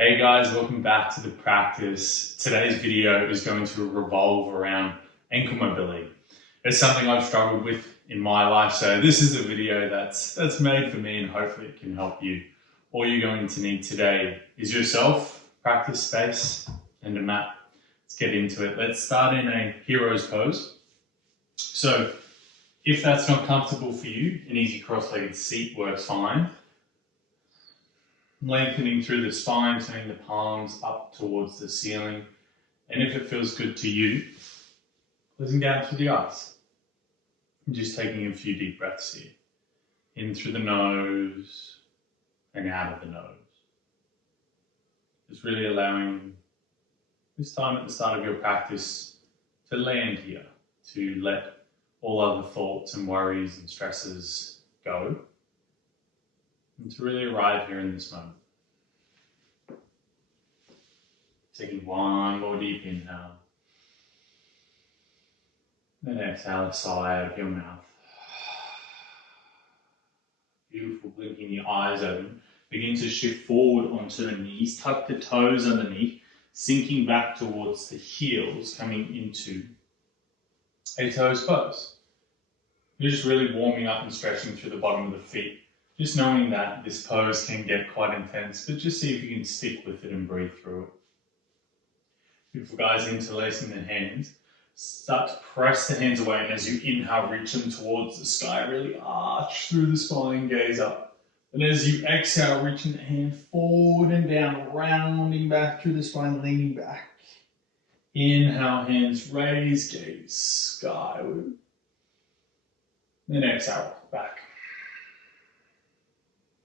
Hey guys, welcome back to the practice. Today's video is going to revolve around ankle mobility. It's something I've struggled with in my life, so this is a video that's made for me and hopefully it can help you. All you're going to need today is yourself, practice space, and a mat. Let's get into it. Let's start in a hero's pose. So if that's not comfortable for you, an easy cross-legged seat works fine. Lengthening through the spine, turning the palms up towards the ceiling. And if it feels good to you, closing down through the eyes. And just taking a few deep breaths here. In through the nose and out of the nose. Just really allowing this time at the start of your practice to land here, to let all other thoughts and worries and stresses go. And to really arrive here in this moment. Taking one more deep inhale. Then exhale, sigh out of your mouth. Beautiful, blinking your eyes open. Begin to shift forward onto the knees. Tuck the toes underneath, sinking back towards the heels, coming into a toes pose. You're just really warming up and stretching through the bottom of the feet. Just knowing that this pose can get quite intense, but just see if you can stick with it and breathe through it. Beautiful, guys, interlacing the hands. Start to press the hands away, and as you inhale, reach them towards the sky. Really arch through the spine, gaze up. And as you exhale, reaching the hand forward and down, rounding back through the spine, leaning back. Inhale, hands raise, gaze skyward. Then exhale, back.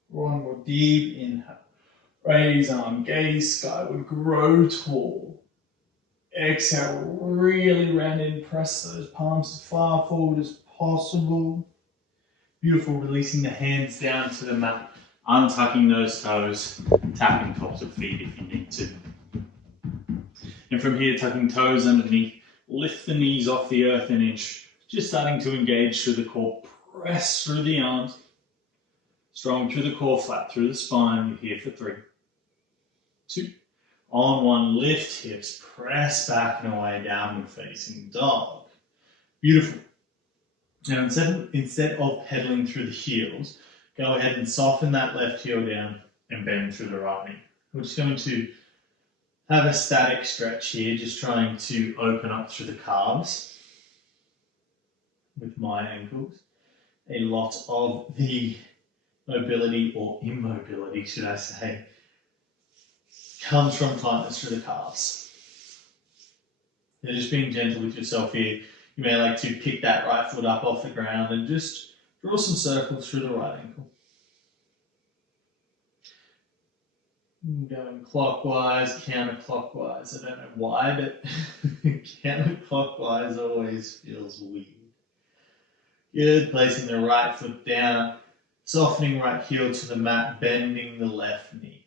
One more deep inhale. Raise arm, gaze skyward, grow tall. Exhale, really round in, press those palms as far forward as possible. Beautiful, releasing the hands down to the mat, untucking those toes, tapping tops of feet if you need to. And from here, tucking toes underneath, lift the knees off the earth an inch, just starting to engage through the core, press through the arms. Strong through the core, flat through the spine. You're here for 3, 2. On 1, lift hips, press back and away, downward facing dog. Beautiful. Now instead of pedaling through the heels, go ahead and soften that left heel down and bend through the right knee. We're just going to have a static stretch here, just trying to open up through the calves with my ankles. A lot of the mobility, or immobility should I say, comes from tightness through the calves. You're just being gentle with yourself here. You may like to pick that right foot up off the ground and just draw some circles through the right ankle. Going clockwise, counterclockwise. I don't know why, but counterclockwise always feels weird. Good, placing the right foot down. Softening right heel to the mat, bending the left knee.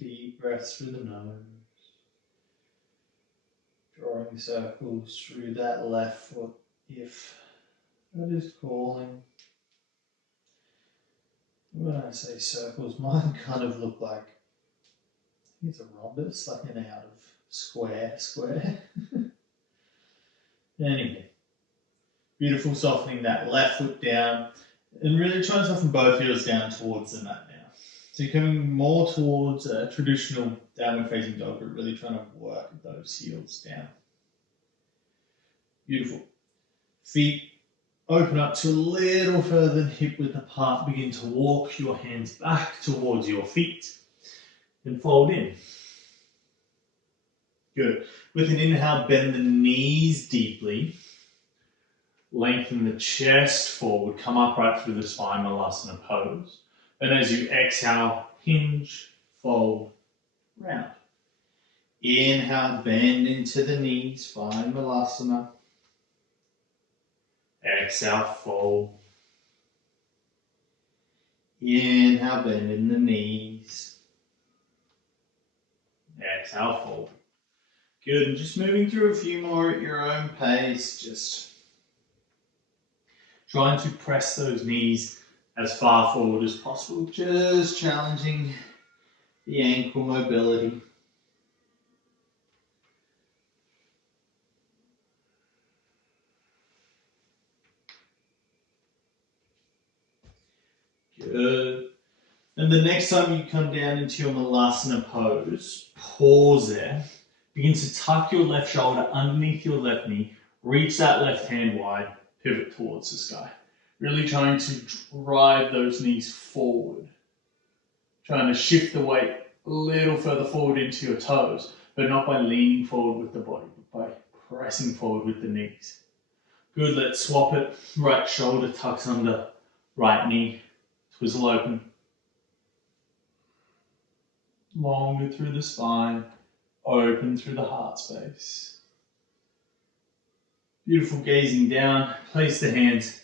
Deep breaths through the nose. Drawing circles through that left foot if that is calling. When I say circles, mine kind of look like, I think it's a rhombus, like an out of square. Anyway. Beautiful, softening that left foot down and really trying to soften both heels down towards the mat now. So you're coming more towards a traditional downward facing dog, but really trying to work those heels down. Beautiful. Feet open up to a little further than hip width apart. Begin to walk your hands back towards your feet and fold in. Good. With an inhale, bend the knees deeply. Lengthen the chest forward, come up right through the spine, Malasana pose. Then as you exhale, hinge, fold, round. Inhale, bend into the knees, find Malasana. Exhale, fold. Inhale, bend in the knees. Exhale, fold. Good, and just moving through a few more at your own pace, just trying to press those knees as far forward as possible, just challenging the ankle mobility. Good. And the next time you come down into your Malasana pose, pause there. Begin to tuck your left shoulder underneath your left knee. Reach that left hand wide. Pivot towards the sky. Really trying to drive those knees forward. Trying to shift the weight a little further forward into your toes, but not by leaning forward with the body, but by pressing forward with the knees. Good, let's swap it. Right shoulder tucks under, right knee, twizzle open. Longer through the spine, open through the heart space. Beautiful, gazing down, place the hands,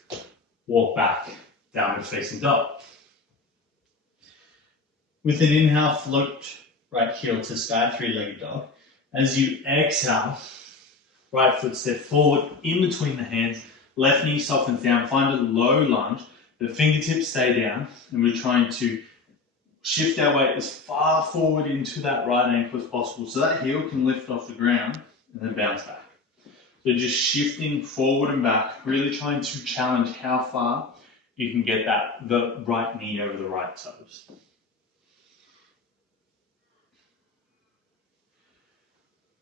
walk back, downward facing dog. With an inhale, float right heel to sky, three-legged dog. As you exhale, right foot step forward in between the hands, left knee softens down, find a low lunge, the fingertips stay down, and we're trying to shift our weight as far forward into that right ankle as possible so that heel can lift off the ground and then bounce back. So just shifting forward and back, really trying to challenge how far you can get the right knee over the right toes.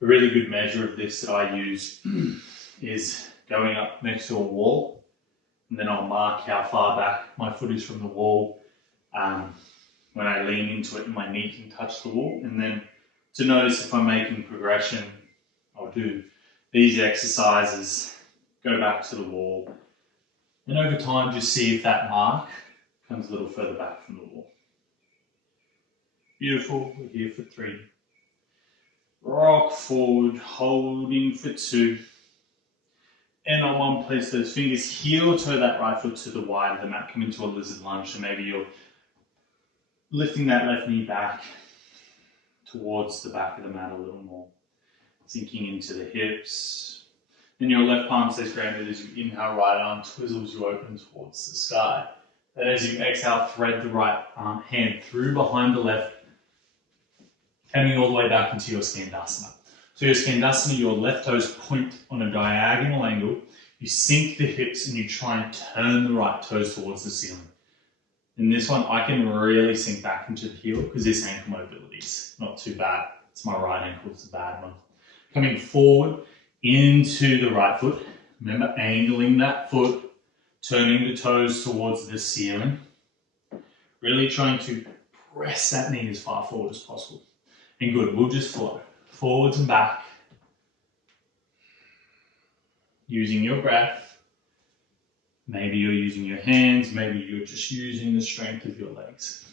A really good measure of this that I use is going up next to a wall, and then I'll mark how far back my foot is from the wall. When I lean into it and my knee can touch the wall, and then to notice if I'm making progression, I'll do these exercises, go back to the wall, and over time just see if that mark comes a little further back from the wall. Beautiful, we're here for 3. Rock forward, holding for 2. And on one, place those fingers, heel toe that right foot to the wide of the mat, come into a lizard lunge, so maybe you're lifting that left knee back towards the back of the mat a little more. Sinking into the hips. Then your left palm stays grounded as you inhale, right arm twizzles you open towards the sky. Then as you exhale, thread the right hand through behind the left, coming all the way back into your Skandasana. So your Skandasana, your left toes point on a diagonal angle. You sink the hips and you try and turn the right toes towards the ceiling. In this one, I can really sink back into the heel because this ankle mobility is not too bad. It's my right ankle, it's a bad one. Coming forward into the right foot. Remember, angling that foot, turning the toes towards the ceiling. Really trying to press that knee as far forward as possible. And good, we'll just flow forwards and back. Using your breath. Maybe you're using your hands, maybe you're just using the strength of your legs.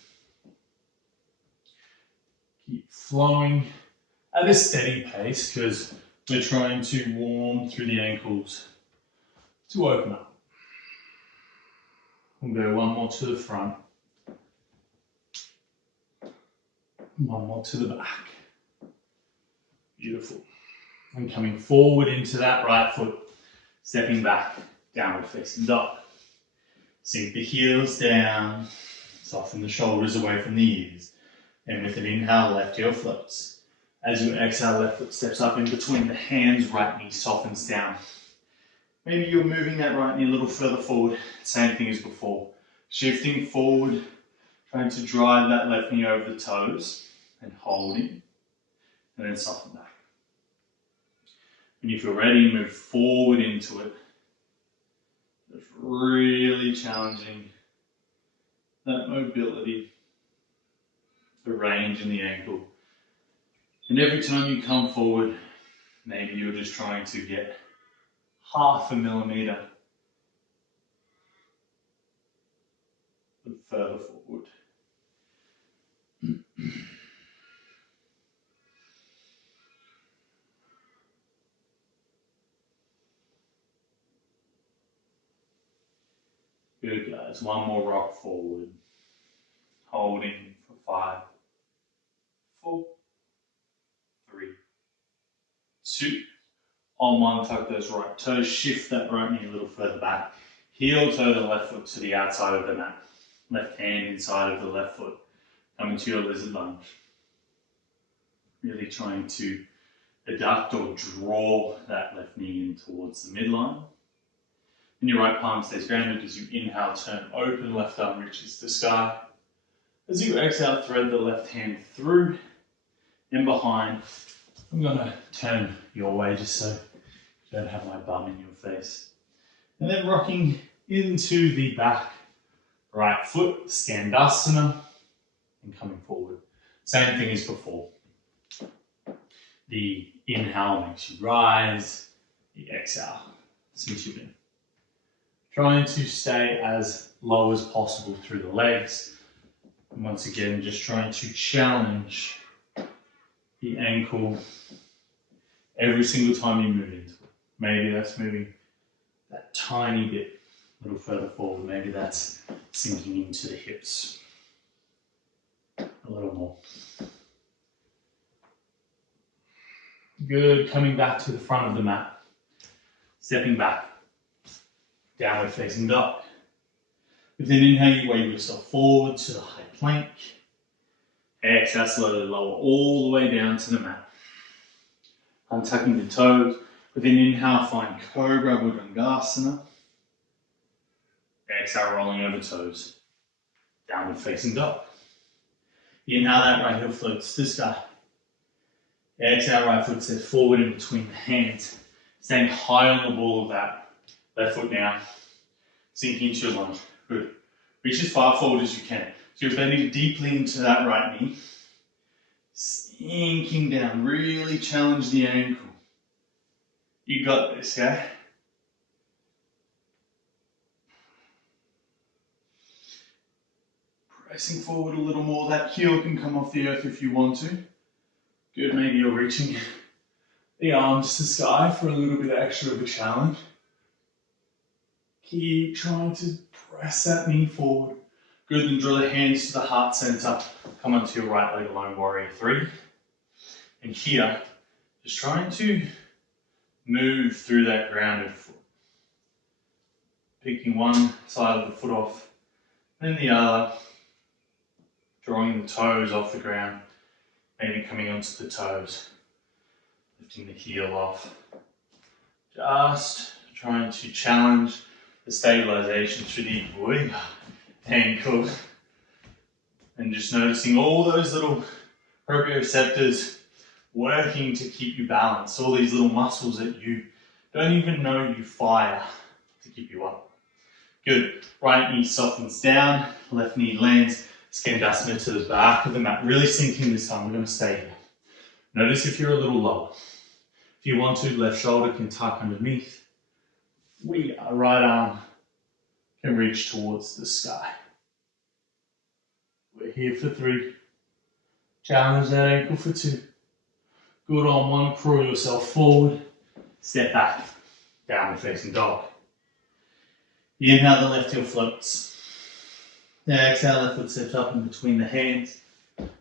Keep flowing at a steady pace because we're trying to warm through the ankles to open up. We'll go one more to the front. One more to the back. Beautiful. And coming forward into that right foot, stepping back. Downward facing dog. Sink the heels down, soften the shoulders away from the ears. And with an inhale, left heel floats. As you exhale, left foot steps up in between the hands, right knee softens down. Maybe you're moving that right knee a little further forward, same thing as before. Shifting forward, trying to drive that left knee over the toes and holding, and then soften back. And if you're ready, move forward into it. Just really challenging that mobility, the range in the ankle. And every time you come forward, maybe you're just trying to get 0.5 millimeter further forward. Good, guys. One more rock forward. Holding for 5, 4, 3, 2. On one, tuck those right toes. Shift that right knee a little further back. Heel toe the left foot to the outside of the mat. Left hand inside of the left foot. Coming to your lizard lunge. Really trying to adduct or draw that left knee in towards the midline. And your right palm stays grounded as you inhale, turn open, left arm reaches the sky. As you exhale, thread the left hand through and behind. I'm going to turn your way just so you don't have my bum in your face. And then rocking into the back right foot, Skandasana, and coming forward. Same thing as before. The inhale makes you rise, the exhale sinks you in. Trying to stay as low as possible through the legs. And once again, just trying to challenge the ankle every single time you move into it. Maybe that's moving that tiny bit a little further forward. Maybe that's sinking into the hips a little more. Good, coming back to the front of the mat. Stepping back, downward facing dog. With an inhale, you wave yourself forward to the high plank. Exhale, slowly lower all the way down to the mat. Untucking the toes. With an inhale, find Cobra Bhujangasana. Exhale, rolling over toes. Downward facing dog. Inhale, that right heel floats to the sky. Exhale, right foot steps forward in between the hands. Staying high on the ball of that left foot now. Sinking into your lunge. Good. Reach as far forward as you can. So you're bending deeply into that right knee. Sinking down. Really challenge the ankle. You got this, yeah? Pressing forward a little more. That heel can come off the earth if you want to. Good, maybe you're reaching the arms to the sky for a little bit extra of a challenge. Keep trying to press that knee forward. Good, and draw the hands to the heart center. Come onto your right leg alone, warrior three. And here, just trying to move through that grounded foot. Picking one side of the foot off, then the other. Drawing the toes off the ground. Maybe coming onto the toes. Lifting the heel off. Just trying to challenge the stabilization through the ankle. And just noticing all those little proprioceptors working to keep you balanced. All these little muscles that you don't even know you fire to keep you up. Good. Right knee softens down. Left knee lands. Skandasana to the back of the mat. Really sinking this time. We're going to stay here. Notice if you're a little lower. If you want to, left shoulder can tuck underneath. Right arm can reach towards the sky. We're here for 3. Challenge that ankle for 2. Good on 1. Crawl yourself forward. Step back. Downward facing dog. Inhale, the left heel floats. Exhale, left foot steps up in between the hands.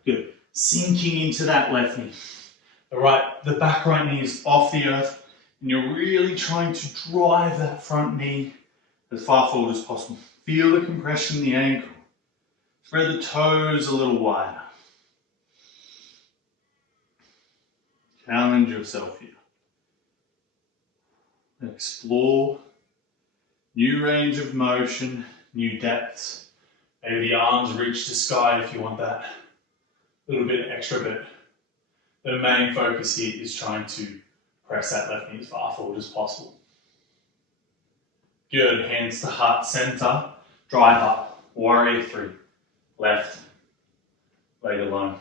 Good. Sinking into that left knee. The back right knee is off the earth, and you're really trying to drive that front knee as far forward as possible. Feel the compression in the ankle. Spread the toes a little wider. Challenge yourself here. Explore new range of motion, new depths. Maybe the arms reach to sky if you want that little bit extra bit. The main focus here is trying to press that left knee as far forward as possible. Good, hands to heart center, drive up, warrior 3, left, leg alone.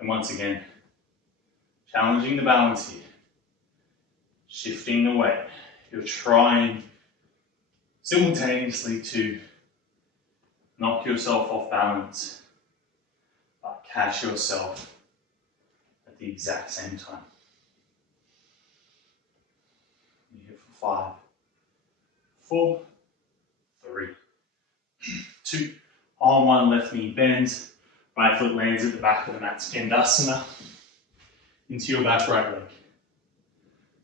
And once again, challenging the balance here, shifting the weight. You're trying simultaneously to knock yourself off balance, but catch yourself at the exact same time. You're here for 5, 4, 3, 2. On 1, left knee bends, right foot lands at the back of the mat, Skandasana, into your back right leg.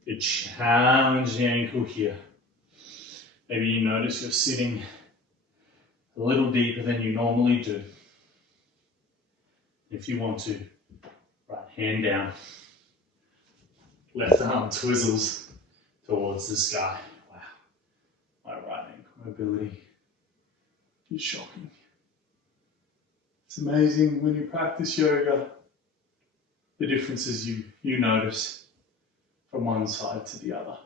Good, challenge the ankle here. Maybe you notice you're sitting a little deeper than you normally do. If you want to, right hand down, left arm twizzles towards the sky. Wow, my right ankle mobility is shocking. It's amazing when you practice yoga, the differences you notice from one side to the other.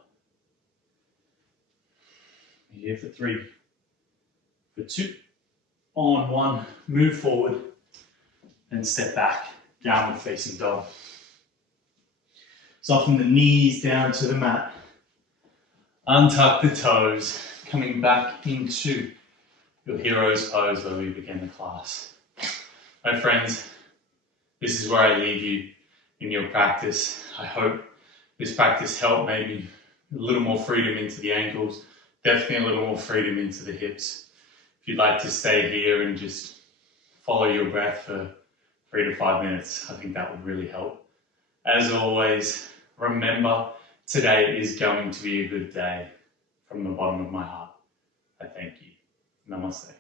Here for 3, for 2, on 1, move forward and step back, downward facing dog. Soften the knees down to the mat, untuck the toes, coming back into your hero's pose where we begin the class. My friends, this is where I leave you in your practice. I hope this practice helped maybe a little more freedom into the ankles, definitely a little more freedom into the hips. If you'd like to stay here and just follow your breath for 3 to 5 minutes, I think that would really help. As always, remember, today is going to be a good day. From the bottom of my heart, I thank you. Namaste.